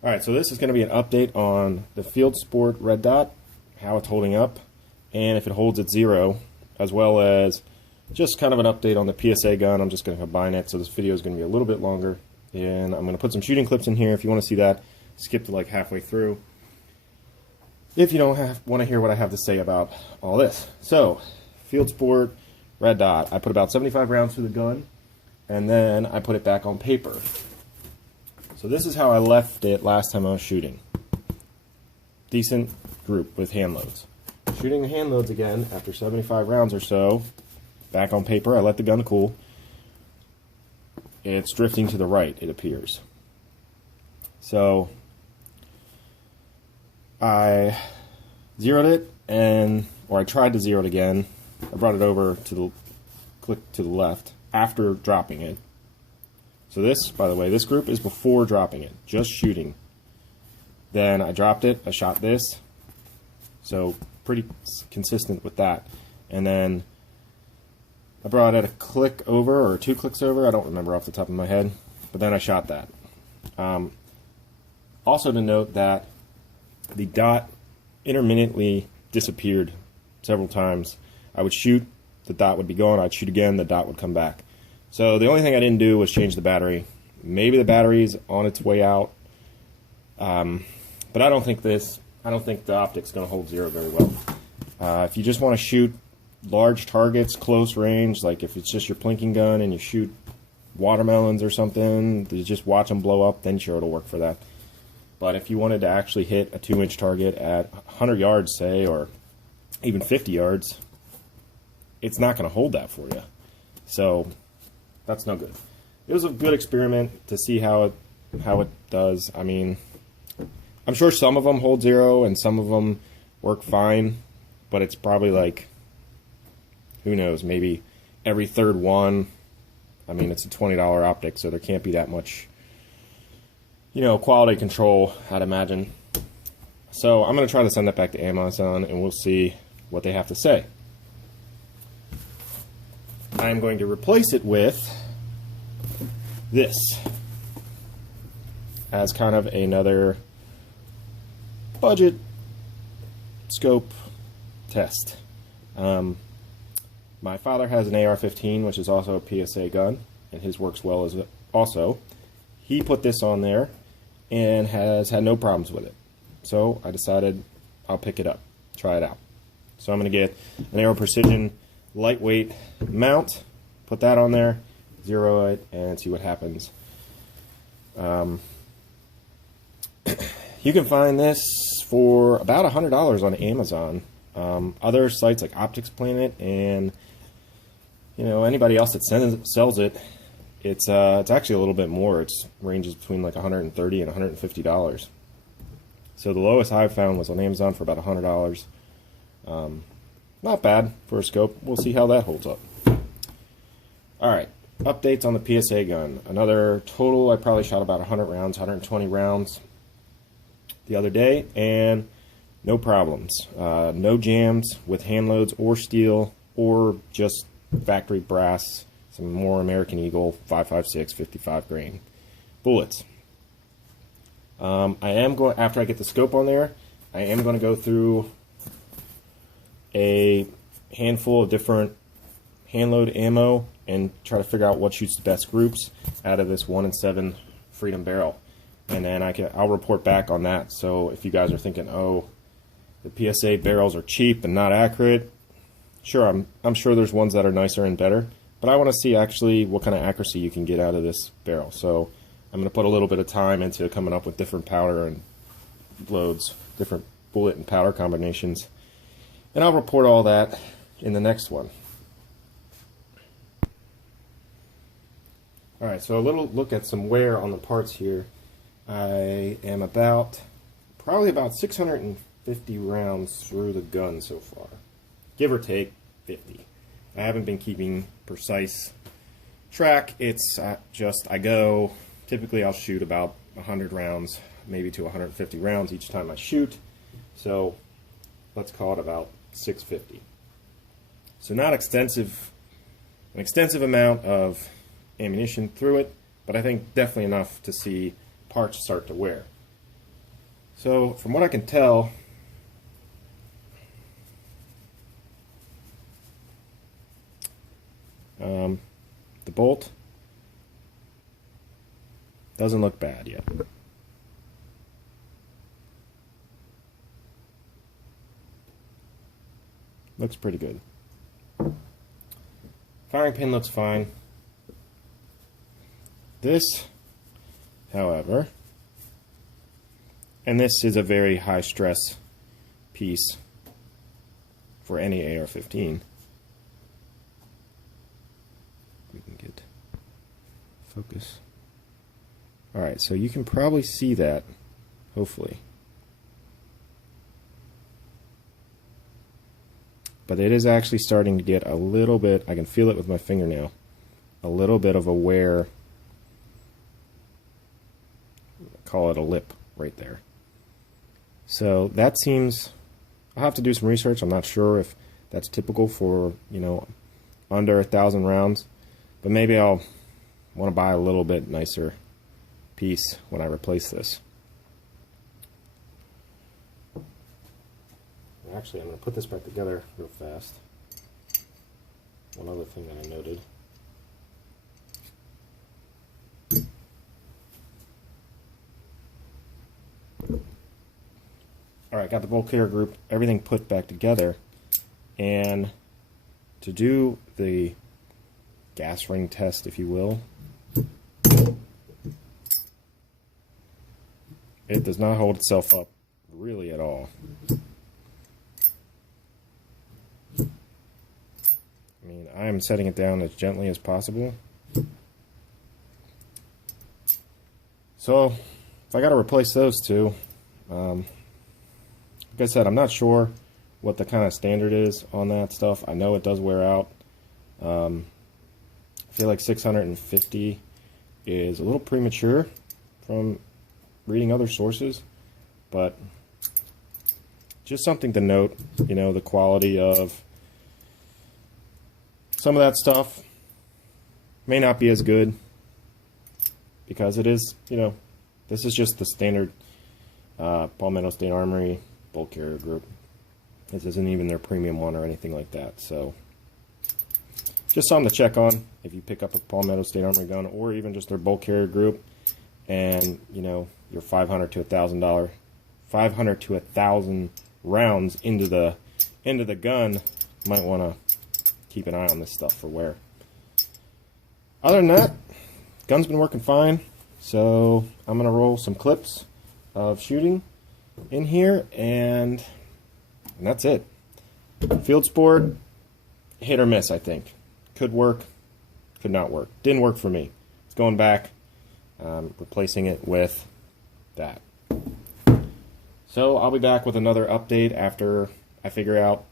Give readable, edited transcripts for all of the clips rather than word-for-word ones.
Alright, so this is going to be an update on the FieldSport red dot, how it's holding up, and if it holds at 0, as well as just kind of an update on the PSA gun. I'm just going to combine it, so this video is going to be a little bit longer, and I'm going to put some shooting clips in here. If you want to see that, skip to like halfway through. If you don't want to hear what I have to say about all this. So, FieldSport red dot. I put about 75 rounds through the gun, and then I put it back on paper. So this is how I left it last time I was shooting. Decent group with hand loads. Shooting the hand loads again after 75 rounds or so, back on paper. I let the gun cool. It's drifting to the right, it appears. So I zeroed it, or I tried to zero it again. I brought it over to the click to the left after dropping it. So this, by the way, this group is before dropping it, just shooting. Then I dropped it, I shot this, so pretty consistent with that. And then I brought it a click over, or 2 clicks over, I don't remember off the top of my head, but then I shot that. Also to note that the dot intermittently disappeared several times. I would shoot, the dot would be gone, I'd shoot again, the dot would come back. So the only thing I didn't do was change the battery. Maybe the battery's on its way out, but I don't think the optic's going to hold 0 very well. If you just want to shoot large targets, close range, like if it's just your plinking gun and you shoot watermelons or something, you just watch them blow up, then sure, it'll work for that. But if you wanted to actually hit a 2-inch target at 100 yards, say, or even 50 yards, it's not going to hold that for you. So that's no good. It was a good experiment to see how it does. I mean, I'm sure some of them hold 0 and some of them work fine, but it's probably like, who knows, maybe every third one. I mean, it's a $20 optic, so there can't be that much, quality control, I'd imagine. So I'm going to try to send that back to Amazon, and we'll see what they have to say. I'm going to replace it with this as kind of another budget scope test. My father has an AR-15, which is also a PSA gun, and his works well as also. He put this on there and has had no problems with it. So I decided I'll pick it up, try it out. So I'm going to get an Aero Precision lightweight mount, put that on there, zero it, and see what happens. You can find this for about $100 on Amazon. Other sites like Optics Planet and anybody else that sells it, it's actually a little bit more. It ranges between like $130 and $150. So the lowest I've found was on Amazon for about $100. Not bad for a scope. We'll see how that holds up. Alright, updates on the PSA gun. Another total, I probably shot about 100 rounds, 120 rounds the other day, and no problems. No jams with hand loads or steel, or just factory brass, some more American Eagle 5.56 55 grain bullets. I am going, after I get the scope on there, I am going to go through a handful of different hand load ammo and try to figure out what shoots the best groups out of this 1-in-7 Freedom barrel, and then I'll report back on that. So if you guys are thinking, oh, the PSA barrels are cheap and not accurate, sure, I'm sure there's ones that are nicer and better, but I want to see actually what kind of accuracy you can get out of this barrel. So I'm going to put a little bit of time into coming up with different powder and loads, different bullet and powder combinations, and I'll report all that in the next one. Alright, so a little look at some wear on the parts here. I am probably about 650 rounds through the gun so far, give or take 50. I haven't been keeping precise track. It's typically I'll shoot about 100 rounds, maybe to 150 rounds each time I shoot, so let's call it about 650. So not an extensive amount of ammunition through it, but I think definitely enough to see parts start to wear. So from what I can tell, the bolt doesn't look bad yet. Looks pretty good. Firing pin looks fine. This, however, and this is a very high stress piece for any AR-15. We can get focus. Alright, so you can probably see that, hopefully. But it is actually starting to get a little bit, I can feel it with my fingernail, a little bit of a wear, call it a lip right there. So that seems, I'll have to do some research. I'm not sure if that's typical for, you know, under 1,000 rounds, but maybe I'll want to buy a little bit nicer piece when I replace this. Actually, I'm going to put this back together real fast. One other thing that I noted. Alright, got the bolt carrier group, everything put back together. And to do the gas ring test, if you will, it does not hold itself up really at all. I mean, I am setting it down as gently as possible. So, if I got to replace those two, like I said, I'm not sure what the kind of standard is on that stuff. I know it does wear out. I feel like 650 is a little premature from reading other sources, but just something to note, you know, the quality of some of that stuff may not be as good because it is, you know, this is just the standard Palmetto State Armory bolt carrier group. This isn't even their premium one or anything like that. So just something to check on if you pick up a Palmetto State Armory gun, or even just their bolt carrier group, and you know you're $500 to $1,000 rounds into the gun. You might want to keep an eye on this stuff for wear. Other than that, gun's been working fine, so I'm going to roll some clips of shooting in here, and that's it. Field Sport, hit or miss, I think. Could work, could not work. Didn't work for me. It's going back, replacing it with that. So I'll be back with another update after I figure out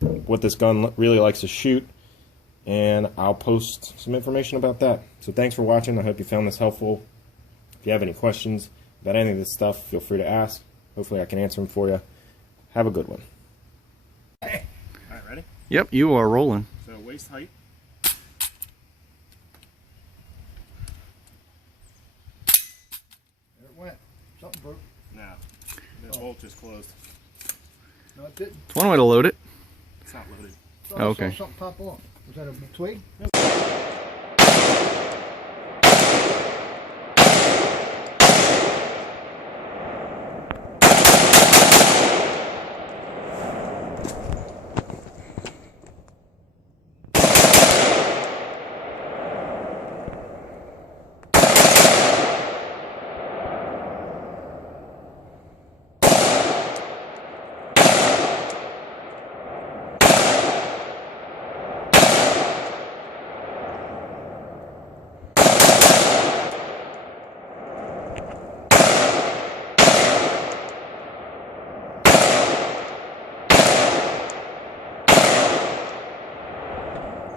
what this gun really likes to shoot, and I'll post some information about that. So thanks for watching. I hope you found this helpful. If you have any questions about any of this stuff, feel free to ask. Hopefully I can answer them for you. Have a good one. Alright, ready? Yep, you are rolling. So waist height. There it went. Something broke. No, the bolt just closed. No, it didn't. It's one way to load it. It's not loaded. So Oh, I okay. saw something pop off. Was that a twig?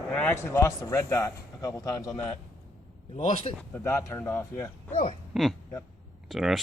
I actually lost the red dot a couple times on that. You lost it? The dot turned off, yeah. Really? Yep. It's interesting.